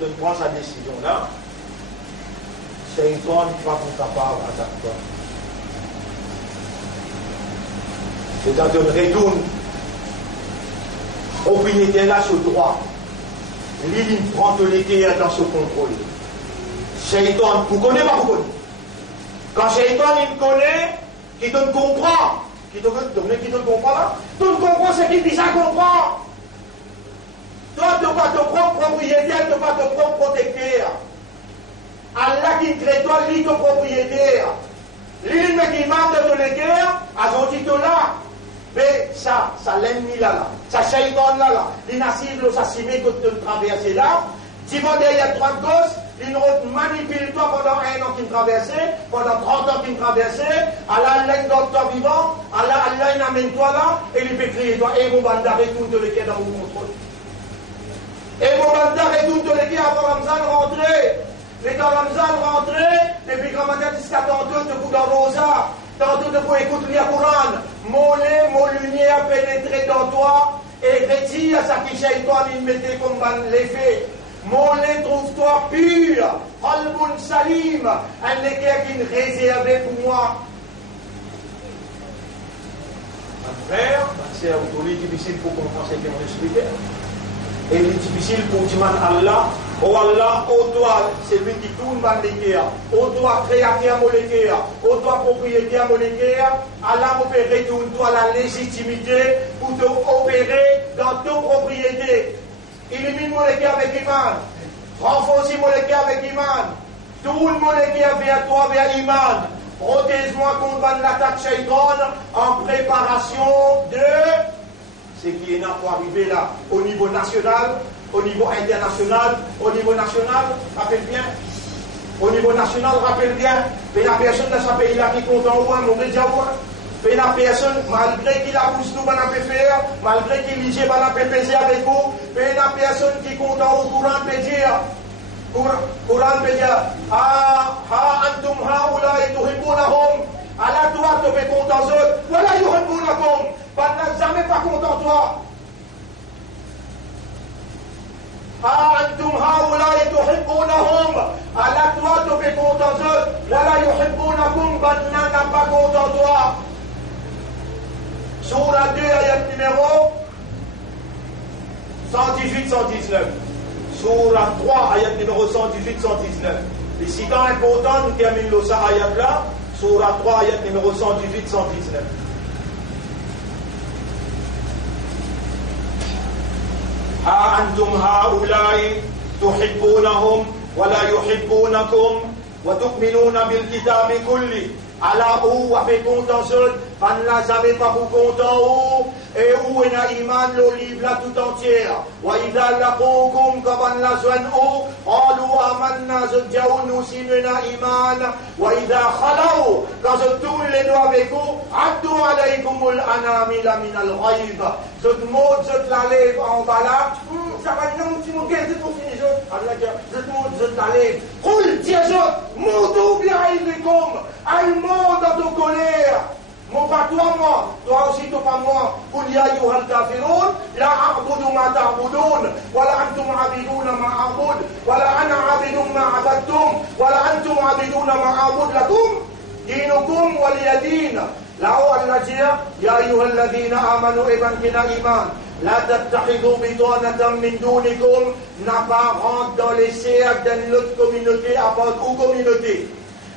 tu prends sa décision là, c'est une bonne fois pour ta part à ta fois. C'est-à-dire, retourne propriété là sur le droit. Lui, il prend tous les guerres dans son contrôle. Shaitan, vous connaissez pas, vous connaissez. Quand Shaitan, il connaît, qui te comprend. Qui te comprend là? Tu te comprends ce qu'il dit, ça comprend. Toi, tu n'as pas ton propre propriétaire, tu n'as pas ton propre protecteur. Allah qui crée toi, lui, ton propriétaire. Lui, qui marche de tous les guerres, à son titre là. Mais ça l'ennemi là, ça Shaitan là, il n'a cible, ça simé que de traverser là. Dis-moi derrière droite gauche, il manipule toi pendant 1 an qu'il traversait, pendant 30 ans qu'il traversait. Allah, il donne toi vivant, Allah, il amène toi là, et il peut crier toi, et mon bandar retourne de l'équerre dans mon contrôle. Et mon bandar retourne de l'équerre avant Ramzan rentrer. Les quand Ramzan rentrer, depuis grand matin jusqu'à tantôt, de coup dans Rosa. Tantôt de vous écouter le Coran, mon lumière pénétrer dans toi et retire ça qui Shaitan il mettait comme l'effet. Mon lait trouve-toi pur, Al-Bun Salim, un équerre qui est réservé pour moi. Un frère, c'est difficile pour comprendre ce qu'on explique. Et il est difficile pour dire Allah, oh Allah, oh toi, c'est lui qui tourne dans l'équerre, oh toi, créateur mon l'équerre, oh toi, propriétaire mon l'équerre, Allah me fait retourner-toi la légitimité pour te opérer dans ton propriété. Illumine mon l'équerre avec Iman, renforce mon l'équerre avec Iman, tourne mon l'équerre vers toi, vers Iman, protège-moi contre l'attaque Shaitan en préparation de ce qui est là pour arriver là, au niveau national, au niveau international, au niveau national, rappelle bien, au niveau national, rappelle bien, Mais la personne dans ce pays-là qui compte en haut, mon déjà mais la personne, malgré qu'il a poussé nous, on peut faire, malgré qu'il lit, on peut peser avec vous, mais la personne qui compte en haut, Coran peut dire, antum haoula et tuhibbunahum, ala toi te fais compte en eux, voilà yuhibbunakum, n'a jamais pas compte en toi. antum haoula et tuhibbunahum, ala toi te fais compte en eux, voilà yuhibbunakum, n'a pas compte en toi. Surah 2, ayat numéro 118-119. Surah 3, ayat numéro 118-119. Les citants importants, nous terminons ça ayat là. Surah 3, ayat numéro 118-119. Ha antum haulai tuhibbunahum wa la yuhibbunakum wa tu'minuna bil kitabi kulli. Allah ou avec contention, on n'a jamais pas pour content et où est un iman le livre là tout entier. Wa idha laqoukum comme la joine ou, qalu amanna zudjaou nous si nous n'a iman. Wa idha khalaou, quand je tourne les doigts avec vous, addu alaykumul anamila min al-ghayb. Je te montre, je te la lève en bas là. Ça va être un petit mot, c'est pour finir. Je te montre, je te la lève. Roule, dis je, monte bien aïdikum. Allemand dans ton colère. Mon pas toi, moi. Toi aussi, toi pas moi. Qul ya ayyuhal kafirun. La a'budu ma ta'budun. Wa la antum abiduna ma a'bud. Wa la ana abidun ma abadtum. Wa la antum abiduna ma a'bud lakum. Dinukum waliyadin. Là-haut, Allah dit, ya ayyuhal ladhina amanu iban kina iman. La tattakhidhu bitanatan min dunikum. N'a pas rentre dans les cercles d'une autre communauté à part ou communauté.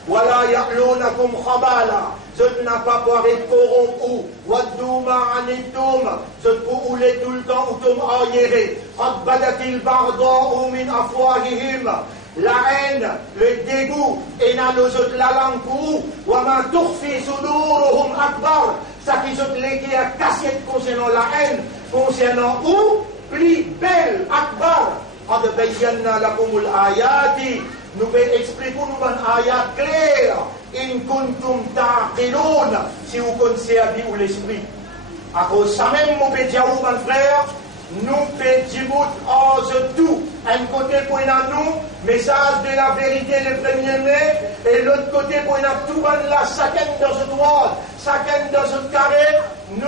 Wala ya'lunakum khabala. Je n'ai pas pour être corrompu. Waddouma aniddoum. Je peux rouler tout le temps ou tom aïré. Qad badatil barda'u min afwahihim. La haine, le dégoût, et dans nos autres la langue pour wa ma tukhfi suduruhum akbar. Ça qui se légué à cassette concernant la haine, concernant où plus belle akbar. Qad bayyana lakumul ayati. Nous expliquons nous un ayat clair. In kuntum ta'qilun. Si vous connaissez la vie ou l'esprit. À cause ça même, mon pédiaou, mon frère, nous pédiaou en tout. Un côté pour nous, message de la vérité le premier mai, et l'autre côté pour nous, tout là, chacun dans ce droit, chacun dans ce carré, nous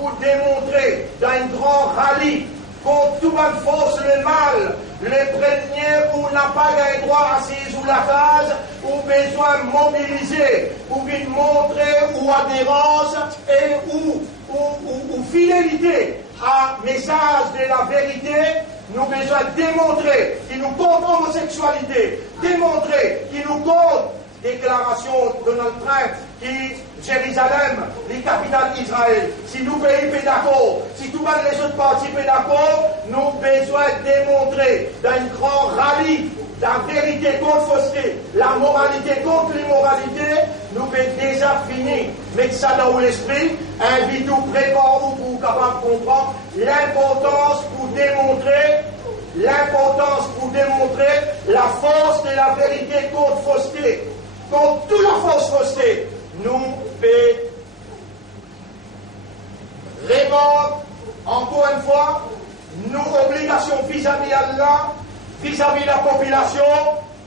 vous démontrer dans un grand rallye contre toute force le mal, les premiers où n'a pas le droit assis sous la case, ou besoin mobiliser, ou bien montrer ou adhérence et ou fidélité à message de la vérité, nous besoin démontrer qu'il nous compte homosexualité, démontrer qu'il nous compte déclaration de Donald Trump qui Jérusalem, les capitales d'Israël. Si nous pays pas d'accord, si tous les autres partis pas d'accord, nous besoin démontrer dans un grand rallye la vérité contre fausseté, la moralité contre l'immoralité, nous pouvons déjà finir, mettre ça dans l'esprit, invitons, préparons pour capable de comprendre l'importance pour démontrer la force de la vérité contre fausseté, contre toute la fausse fausseté. Nous pouvons répondre encore une fois nos obligations vis-à-vis d'Allah, vis-à-vis de la population,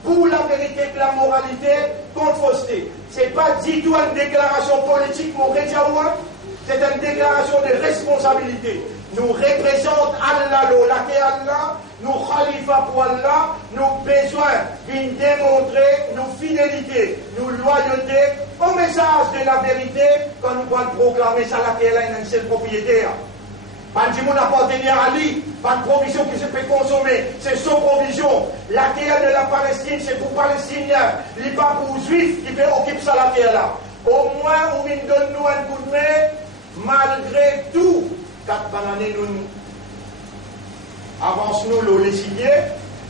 pour la vérité et la moralité, contre fausseté. Ce n'est pas du tout une déclaration politique, mon Rédiaouan, c'est une déclaration de responsabilité. Nous représentons Allah, Allah, nous khalifa pour Allah, nous besoin de démontrer nos fidélités, nos loyautés au message de la vérité quand nous pouvons proclamer ça la terre est un seul propriétaire. Pas de monde appartient à lui, pas de provision qui se peut consommer, c'est son provision. La terre de la Palestine, c'est pour Palestiniens, il n'est pas pour Juifs qui peut occuper ça la terre là. Au moins, on donne nous un coup de main, malgré tout. 4 années, nous avançons les signer,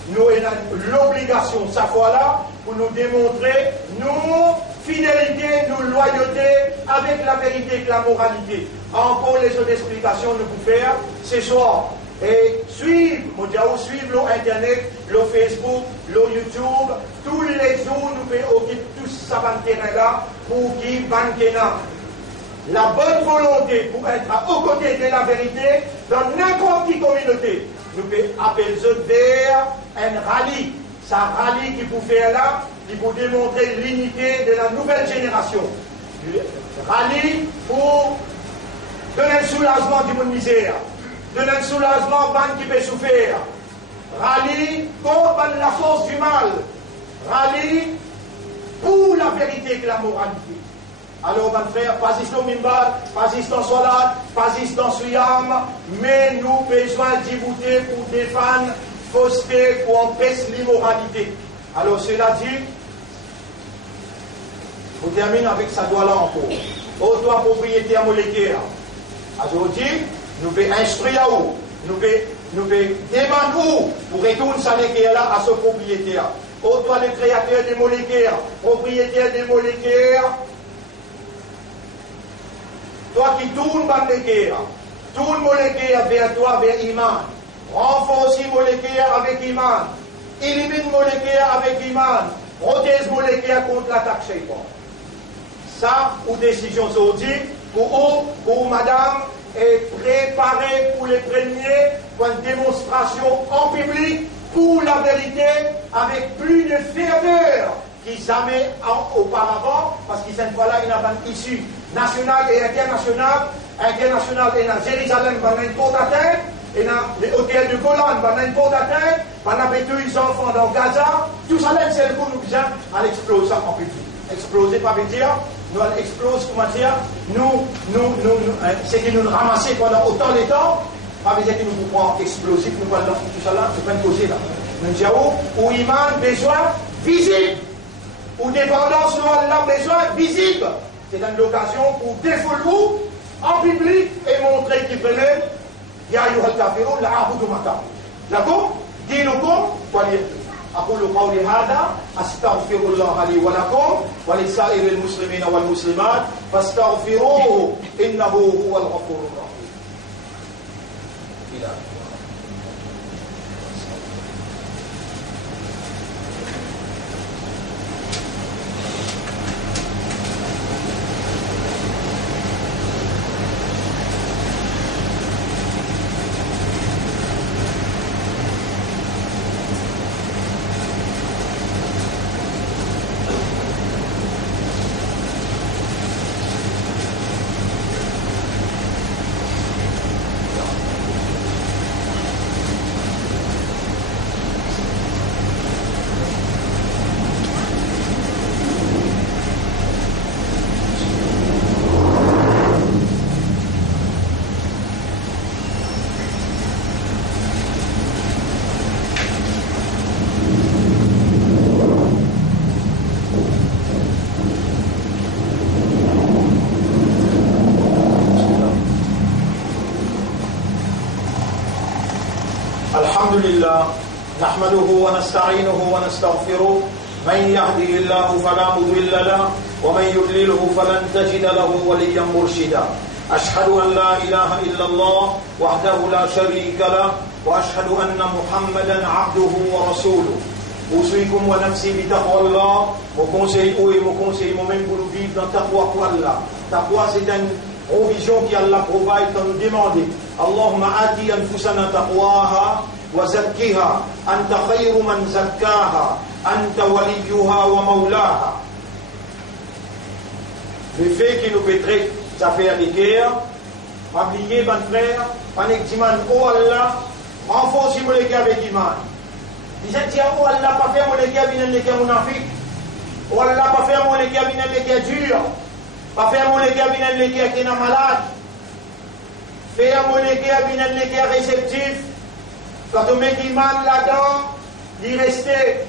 nous avons l'obligation, cette fois-là, pour nous démontrer nos fidélités, nos loyautés avec la vérité et la moralité. Encore les autres explications nous pouvons faire ce soir. Et suivre l'Internet, le Facebook, le YouTube, tous les jours nous occupons tous ça terrain-là pour qui banquena. La bonne volonté pour être aux côtés de la vérité dans n'importe quelle communauté. Nous pouvons appeler vers un rallye. C'est un rallye qui peut faire là, qui peut démontrer l'unité de la nouvelle génération. Rallye pour donner le soulagement du monde misère. Donner le soulagement à qui peut souffrir. Rallye contre la force du mal. Rallye pour la vérité et la moralité. Alors, mon frère, pas ici au mimbar, pas ici dans Solat, pas ici dans Suyam, mais nous avons besoin d'y voter pour défendre fausseté, pour empêcher l'immoralité. Alors, cela dit, on termine avec ça doigt là encore. Ô toi, propriétaire moléculaire, aujourd'hui, nous pouvons instruire à où, nous pouvons demander où pour retourner ça là à ce propriétaire. Ô toi, le créateur des moléculaires, propriétaire des moléculaires, toi qui tournes par les guerres, tourne moléculaire vers toi, vers Iman. Renforce moléculaire avec Iman. Élimine moléculaire avec Iman. Protège moléculaire contre l'attaque shaitan. Ça, ou décision aujourd'hui, pour madame, est préparée pour les premiers, pour une démonstration en public, pour la vérité, avec plus de ferveur qu'ils jamais auparavant, parce qu'ils cette fois-là, ils n'ont issue nationale et internationale. Internationale et dans Jérusalem, dans n'importe atteinte, et dans les hôtels de Golan, dans n'importe atteinte, pendant que tous les enfants dans Gaza, tout ça, c'est le coup nous besoin à l'exploser en public. Exploser, pas veut dire, nous allons exploser, comment dire, c'est que nous ramassons pendant autant de temps, pas veut dire que nous pouvons explosif, nous allons tout ça là, c'est pas une cause là. Nous disons, où Iman besoin visible, ou dépendance, nous avons besoin visible. C'est une occasion pour défouler en public et montrer qu'il venait. Ya ayyuhal kafirun la a'budu ma ta'budun. D'accord? Dinukum waliyad. أقول قولي هذا أستغفر الله لي ولكم ولسائر المسلمين والمسلمات فاستغفروه إنه هو الغفور الرحيم. الحمد لله نحمده ونستعينه ونستغفره من يهده الله فلا مضل له ومن يضلله فلن تجد له وليا مرشدا أشهد أن لا إله إلا الله وحده لا شريك له وأشهد أن محمدا عبده ورسوله أوصيكم ونفسي بتقوى الله وكونسي moi-même pour nous vivre dans taqwa pour Allah. Taqwa c'est une provision qui Allah provide quand nous demandons Allahumma ati anfusana taqwaha وزكها أنت خير من زكاها أنت وليها ومولاها. Le fait que nous pétrons ça fait des guerres, oubliez mon frère, panique diman oh Allah, renforcez mon légué avec iman. Disait oh Allah pas faire mon légué avec un légué munafik. Oh Allah pas faire mon légué avec un légué dur. Pas faire mon légué avec un légué qui est malade. Faire mon légué avec un légué réceptif. Quand on met l'iman là-dedans, il restait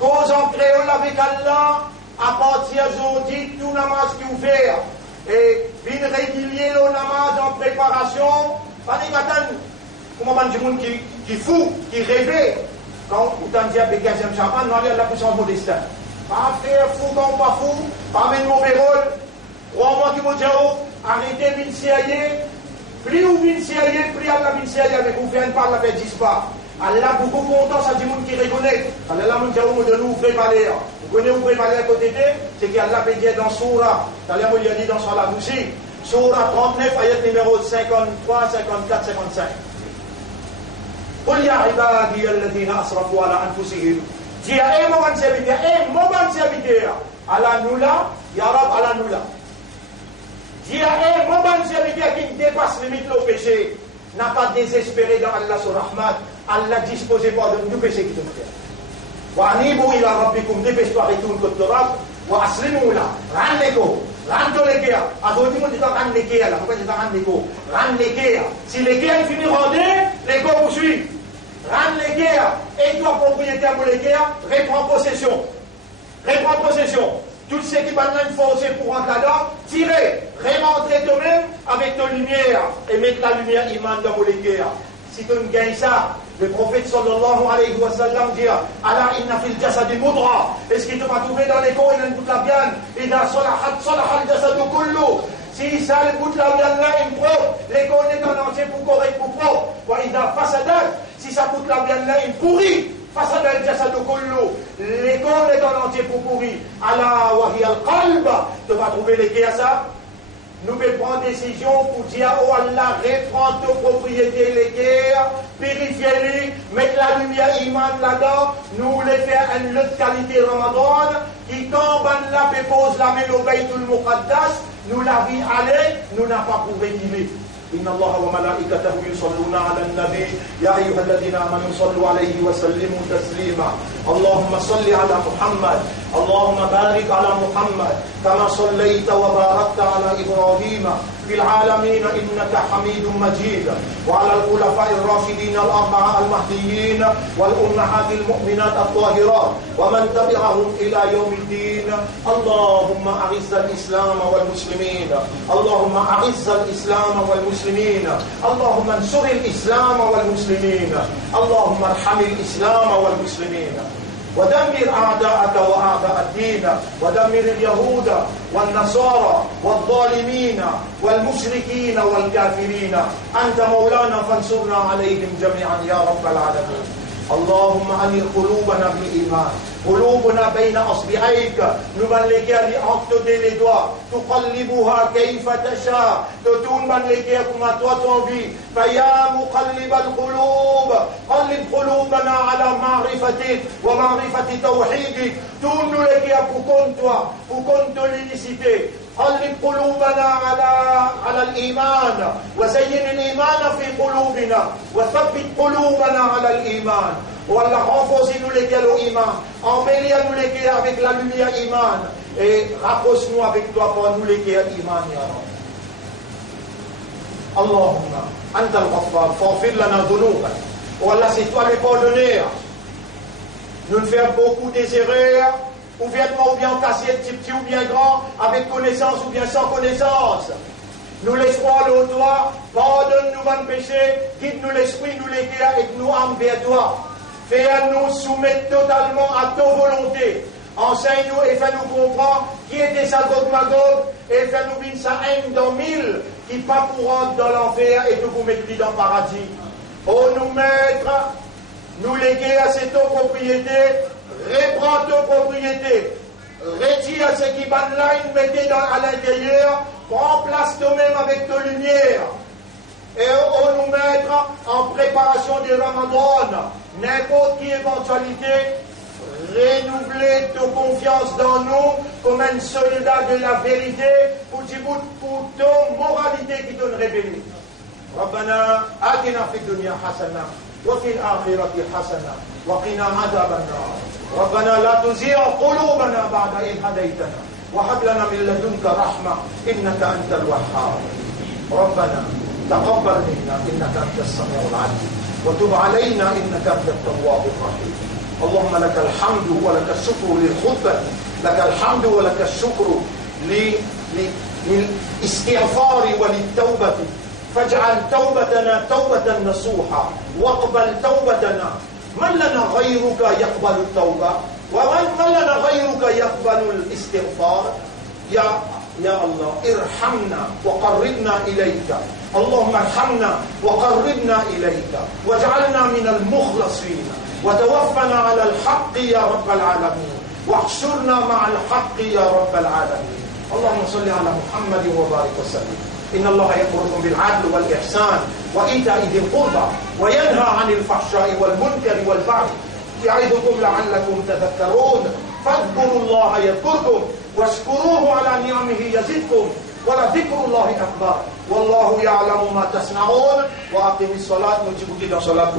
cause en créole avec Allah, à partir d'aujourd'hui, tout namaz qui est ouvert. Et bien régulier le namaz en préparation, pas des matins, comment on dit monde qui fou, qui rêvait. Quand on dit avec 15e champagne, on a la puissance de mon destin. Pas faire fou quand pas fou, pas mettre mauvais rôle. 3 mois qui vont dire, arrêtez d'initier. Plus vous venez sérieux, plus Allah vient sérieux avec vous, faites pas la paix disparaît. Allah beaucoup content, ça dit monde qui reconnaît. Allah m'a dit de nous ouvrir valeur. Vous connaissez ouvrir valeur à côté de, c'est qu'Allah peut dire dans Surah. Allah m'a dit dans Surah aussi. Surah 39, ayat numéro 53, 54, 55. قل يا عبادي الذين أسرفوا على أنفسهم. Dis à mon serviteur, mon serviteur, Allah nous là, Ya Rab, Allah nous là. Dis à mon serviteur qui dépasse les limites du péché, n'a pas désespéré dans Allah sur Rahmat. Allah disposait pas de nous péché qui te fait. Wa anibu ila rabbikum, dépêche-toi, retourne contre le Rab, wa aslimu la, ranneko, rantolekea. Adoti mo dit rannekea là, pourquoi dit ranneko? Rannekea. Si les guerres finissent rendez, les gars vous suivent. Rannekea, et toi propriétaire pour les guerres, reprends possession. Reprends possession. Tout ce qui va nous forcer pour rentrer là-dedans, tirez, remontrer toi-même avec ta lumière et mettre la lumière iman dans les guerres. Si tu ne gagnes ça, le prophète sallallahu alayhi wa sallam dit Allah inna fil jasadi mudra. Est-ce qu'il te va trouver dans les corps, il y a une bout de la viande, il a salaha al jasadu kullu. Si ça, le bout de la viande là, il propre, les corps est en entier pour correct, pour propre. Il a fasadat, si ça bout de la viande là, il pourrit. Fasad al jasadu kullu. Les corps est en entier pour pourrir. Allah wa hiya al qalb. Tu vas trouver les guerres ça. Nous devons prendre décision pour dire oh Allah, reprends tes propriétés, les guerres, purifiez-les, mettre la lumière iman là-dedans, nous les faire une autre qualité Ramadan, qui quand la pose la main au Baytul Muqaddas, nous la vie aller, nous n'a pas pour réguler. إن الله وملائكته يصلون على النبي يا أيها الذين آمنوا صلوا عليه وسلموا تسليما اللهم صل على محمد اللهم بارك على محمد كما صليت وباركت على إبراهيم في العالمين إنك حميد مجيد وعلى الخلفاء الراشدين الأربعة المهديين والأمهات المؤمنات الطاهرات ومن تبعهم إلى يوم الدين اللهم أعز الإسلام والمسلمين اللهم أعز الإسلام والمسلمين اللهم انصر الإسلام والمسلمين اللهم ارحم الإسلام والمسلمين ودمر أعداءك وأعداء الدين ودمر اليهود والنصارى والظالمين والمشركين والكافرين أنت مولانا فانصرنا عليهم جميعا يا رب العالمين اللهم أنر قلوبنا بالإيمان قلوبنا بين أصبعيك نملك لأنت les doigts تقلبها كيف تشاء تتون ملك كما تنبي فيا مقلب القلوب قلب قلوبنا على معرفتك ومعرفة توحيدك تون لك pour qu'on l'unicité قلب قلوبنا على الإيمان وزين الإيمان في قلوبنا وثبت قلوبنا على الإيمان والله renforcez-nous lesquels au iman embellis-nous lesquels avec la lumière iman et rapproche-nous avec toi pour nous lesquels iman ya Rabbi Allahumma anta al-ghaffar faghfir lana dhunuban wallah c'est toi le pardonneur nous faisons beaucoup des erreurs ouvertement ou bien cassé petit ou bien grand avec connaissance ou bien sans connaissance nous laissons au toi pardonne-nous nos péchés guide-nous l'esprit nous lesquels et nous âmes vers toi fais-nous soumettre totalement à ta volonté. Enseigne-nous et fais-nous comprendre qui était sa Gog-Magog et fais-nous vivre sa haine dans 1000 qui pas pour rentrer dans l'enfer et que vous mettez dans le paradis. Oh nous maître, nous léguer à cette propriété, reprends ta propriété, retire ce qui va là, mettez à l'intérieur, prends place toi-même avec ta lumière. Et oh nous mettre en préparation du Ramadan, n'importe quelle éventualité, renouveler ta confiance dans nous comme un soldat de la vérité pour ta moralité qui donne révélée. ربنا آتنا في الدنيا حسنة وفي الآخرة حسنة وقنا عذاب النار ربنا لا تزيغ قلوبنا بعد إذ هديتنا وهب لنا من لدنك رحمة إنك أنت الوهاب ربنا تقبل منا إنك أنت السميع العليم وتب علينا إنك أنت التواب الرحيم اللهم لك الحمد ولك الشكر للخطبة لك الحمد ولك الشكر للاستغفار وللتوبة فاجعل توبتنا توبة نصوحة واقبل توبتنا من لنا غيرك يقبل التوبة ومن لنا غيرك يقبل الاستغفار يا الله ارحمنا وقربنا إليك اللهم ارحمنا وقربنا إليك واجعلنا من المخلصين وتوفنا على الحق يا رب العالمين واحشرنا مع الحق يا رب العالمين. اللهم صل على محمد وبارك وسلم. إن الله يأمركم بالعدل والإحسان وإيتاء ذي القربى وينهى عن الفحشاء والمنكر والبغي يعظكم لعلكم تذكرون. فاذكروا الله يذكركم واشكروه على نعمه يزدكم ولذكر الله أكبر والله يعلم ما تصنعون. وأقم الصلاة. نجيب كده صلاة